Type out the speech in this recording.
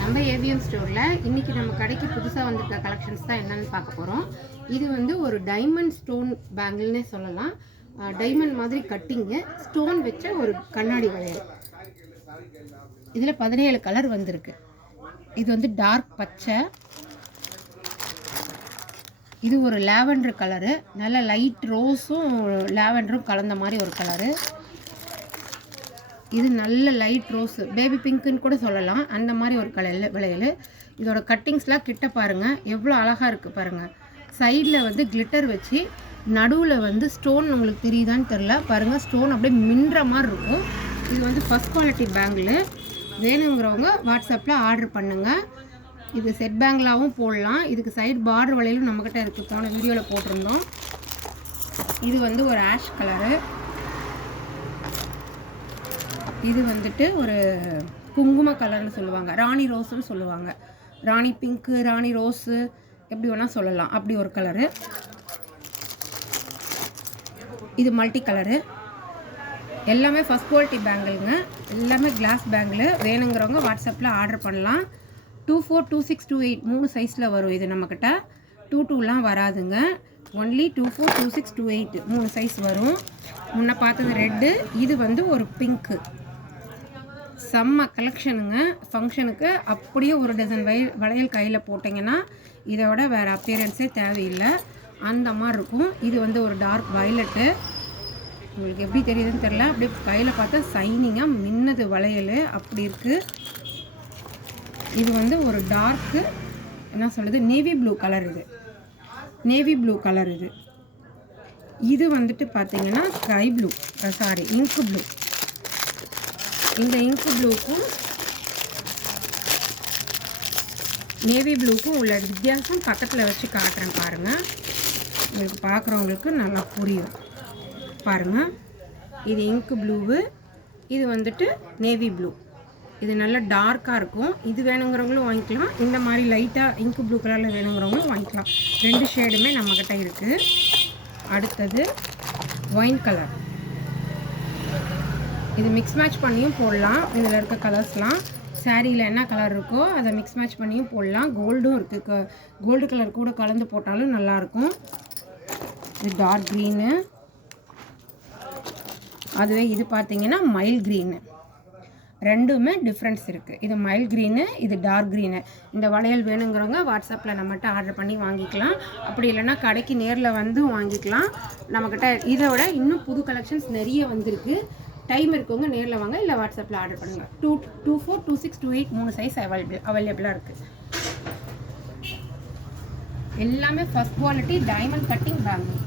நம்ம ஏவிஎம் ஸ்டோரில் இன்றைக்கி நம்ம கடைக்கு புதுசாக வந்திருக்க கலெக்ஷன்ஸ் தான் என்னென்னு பார்க்க போகிறோம். இது வந்து ஒரு டைமண்ட் ஸ்டோன் பேங்கிள்னே சொல்லலாம். டைமண்ட் மாதிரி கட்டிங்கு, ஸ்டோன் வச்ச ஒரு கண்ணாடி வளையல். இதில் 17 கலர் வந்திருக்கு. இது வந்து டார்க் பச்சை, இது ஒரு லாவெண்டர் கலரு, நல்ல லைட் ரோஸும் லாவெண்டரும் கலந்த மாதிரி ஒரு கலரு. இது நல்ல லைட் ரோஸ், பேபி பிங்க்குன்னு கூட சொல்லலாம், அந்த மாதிரி ஒரு வளையல். இதோட கட்டிங்ஸ்லாம் கிட்ட பாருங்கள், எவ்வளோ அழகாக இருக்குது பாருங்கள். சைடில் வந்து கிளிட்டர் வச்சு, நடுவில் வந்து ஸ்டோன் உங்களுக்கு தெரியுதான்னு தெரில பாருங்கள். ஸ்டோன் அப்படியே மின்ற மாதிரி இருக்கும். இது வந்து ஃபஸ்ட் குவாலிட்டி பேங்கிள். வேணுங்கிறவங்க வாட்ஸ்அப்பில் ஆர்டர் பண்ணுங்கள். இது செட் பேங்கிளாகவும் போடலாம். இதுக்கு சைடு பார்டர் வளையலும் நம்மக்கிட்ட இருக்குது, போன வீடியோவில் போட்டிருந்தோம். இது வந்து ஒரு ஆஷ் கலரு. இது வந்துட்டு ஒரு குங்கும கலர்னு சொல்லுவாங்க, ராணி ரோஸுன்னு சொல்லுவாங்க. ராணி பிங்க்கு, ராணி ரோஸு எப்படி வேணால் சொல்லலாம், அப்படி ஒரு கலரு. இது மல்டி கலரு. எல்லாமே ஃபஸ்ட் குவாலிட்டி பேங்கிள்ங்க, எல்லாமே கிளாஸ் பேங்கிள். வேணுங்கிறவங்க வாட்ஸ்அப்பில் ஆர்டர் பண்ணலாம். 24, 26, 28 3 சைஸில் வரும். இது நம்மக்கிட்ட 22லாம் வராதுங்க. ஒன்லி 24, 26, 28 3 சைஸ் வரும். முன்ன பார்த்தது ரெட்டு, இது வந்து ஒரு பிங்க்கு. செம்ம கலெக்ஷனுங்க. ஃபங்க்ஷனுக்கு அப்படியே ஒரு டசன் வளையல் கையில் போட்டிங்கன்னா இதோட வேறு அப்பியரன்ஸே தேவையில்லை, அந்த மாதிரி இருக்கும். இது வந்து ஒரு டார்க் வயலட்டு. உங்களுக்கு எப்படி தெரியுதுன்னு தெரில, அப்படியே கையில் பார்த்தா சைனிங்காக மின்னது வளையல் அப்படி இருக்குது. இது வந்து ஒரு டார்க்கு என்ன சொல்கிறது, நேவி ப்ளூ கலர். இது நேவி ப்ளூ கலர். இது வந்துட்டு பார்த்தீங்கன்னா ஸ்கை ப்ளூ, சாரி இங்கு ப்ளூ. இந்த இங்கு ப்ளூக்கும் நேவி ப்ளூக்கும் உள்ள வித்தியாசம் பக்கத்தில் வச்சு காட்டுறேன் பாருங்கள். உங்களுக்கு பார்க்குறவங்களுக்கு நல்லா புரியும் பாருங்கள். இது இங்கு ப்ளூவு, இது வந்துட்டு நேவி ப்ளூ. இது நல்லா டார்க்காக இருக்கும். இது வேணுங்கிறவங்களும் வாங்கிக்கலாம், இந்த மாதிரி லைட்டாக இங்கு ப்ளூ கலரில் வேணுங்கிறவங்களும் வாங்கிக்கலாம். 2 ஷேடுமே நம்மக்கிட்ட இருக்குது. அடுத்தது ஒயின் கலர். இது மிக்ஸ் மேட்ச் பண்ணியும் போடலாம். இதில் இருக்க கலர்ஸ்லாம் சாரியில் என்ன கலர் இருக்கோ அதை மிக்ஸ் மேட்ச் பண்ணியும் போடலாம். கோல்டும் இருக்குது, கோல்டு கலர் கூட கலந்து போட்டாலும் நல்லாயிருக்கும். இது டார்க் க்ரீனு. அதுவே இது பார்த்திங்கன்னா மைல் க்ரீனு. ரெண்டுமே டிஃப்ரென்ஸ் இருக்குது. இது மைல் க்ரீனு, இது டார்க் க்ரீனு. இந்த வளையல் வேணுங்கிறவங்க வாட்ஸ்அப்பில் நம்மகிட்ட ஆர்டர் பண்ணி வாங்கிக்கலாம். அப்படி இல்லைன்னா கடைக்கு நேரில் வந்து வாங்கிக்கலாம். நம்மக்கிட்ட இதை விட இன்னும் புது கலெக்ஷன்ஸ் நிறைய வந்திருக்கு. டைம் இருக்கவங்க நேரில் வாங்க, இல்லை வாட்ஸ்அப்பில் ஆர்டர் பண்ணுங்கள். 24, 26, 28 3 சைஸ் அவைலபிளாக இருக்குது. எல்லாமே first quality diamond cutting bangle.